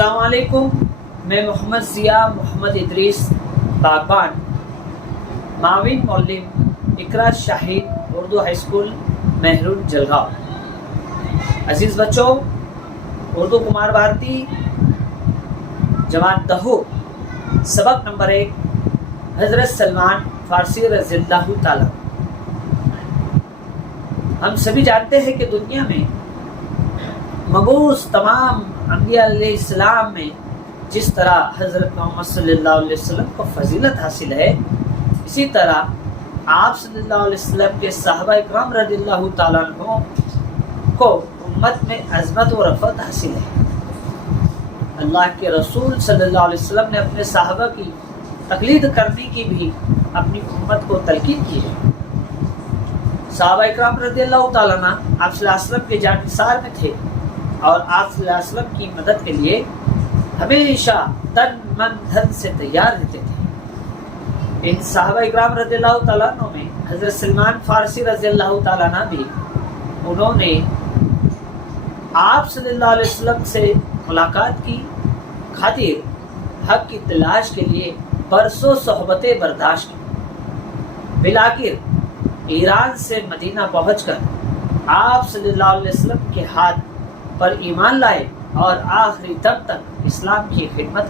السلام علیکم، میں محمد ضیاء محمد ادریس باغبان، معاون معلم اقرا شاہین اردو ہائی اسکول مہرون جلگاؤں۔ عزیز بچوں، اردو کمار بھارتی جماعت دہو سبق نمبر 1، حضرت سلمان فارسی رضی اللہ تعالیٰ۔ ہم سبھی جانتے ہیں کہ دنیا میں مبعوث تمام انبیاء علیہ السلام میں جس طرح حضرت محمد صلی اللہ علیہ وسلم کو فضیلت حاصل ہے، اسی طرح آپ صلی اللہ علیہ وسلم کے صحابہ اکرام رضی اللہ تعالیٰ عنہ کو امت میں عظمت و رفعت حاصل ہے۔ اللہ کے رسول صلی اللہ علیہ وسلم نے اپنے صحابہ کی تقلید کرنے کی بھی اپنی امت کو تلقین کی ہے۔ صحابہ اکرام رضی اللہ تعالیٰ عنہ آپ صلی اللہ علیہ وسلم کے جانثار میں تھے اور آپ صلی اللہ علیہ وسلم کی مدد کے لیے ہمیشہ تن من دھن سے تیار رہتے تھے۔ ان صحابہ اکرام رضی اللہ تعالیٰ عنہ میں حضرت سلمان فارسی رضی اللہ تعالیٰ عنہ بھی، انہوں نے آپ صلی اللہ علیہ وسلم سے ملاقات کی خاطر حق کی تلاش کے لیے برسوں صحبتیں برداشت کی۔ بالآخر ایران سے مدینہ پہنچ کر آپ صلی اللہ علیہ وسلم کے ہاتھ پر ایمان لائے اور آخری دم تک اسلام کی خدمت